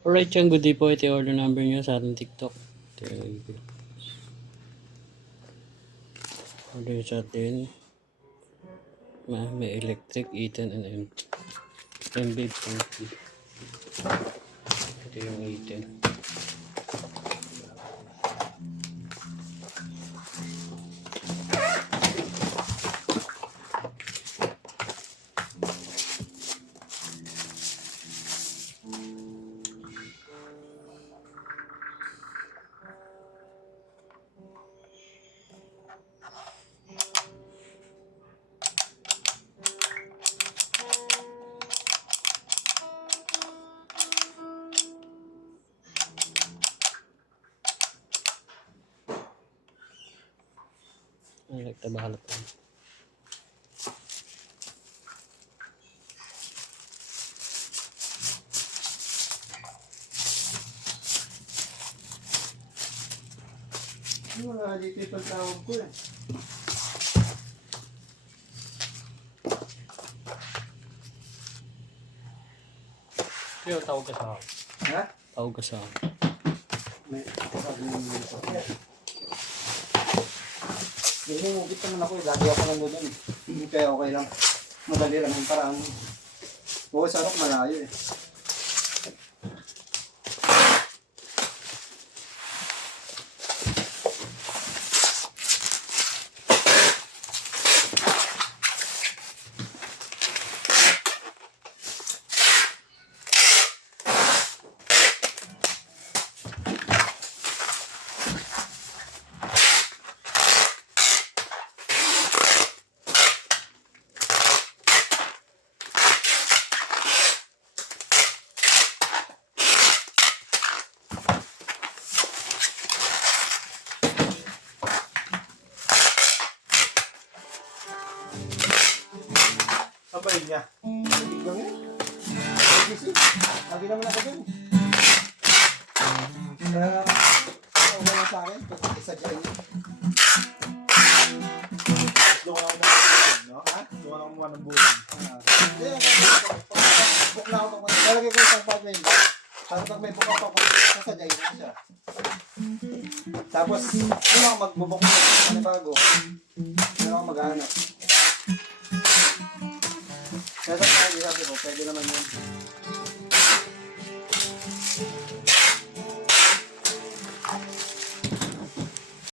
Alright yan, good day po. Ito yung order number nyo sa ating TikTok. Order sa atin. May electric, E10 and MB funky. Ito yung E10. I like the bahala po. Wala dito yung pagtawag ko eh. Kaya tawag ka sa akin. Ha? Tawag ka sa akin. May pagkakalingin dito. Hindi mo kita naman ako eh. Lagi ako nang doon eh. Kaya okay lang. Madali lang yung parang. Oo, sarap malayo eh. Sabay niya. Hindi lang yan. Lagi naman ako dun. Kaya okay lang sa akin. Pag isa dyan yun. Doon ka lang kumuha ng buwan, no? Ha? Doon ka lang kumuha ng buwan. Hindi, buk na ako. Lalagay ko isang part na yun. Tapos pag may bukap ako, sasadyay na siya. Tapos, yun ako magbubok na panibago. Yun ako maghanap. Kaya sa mga sabi ko, pwede naman yun.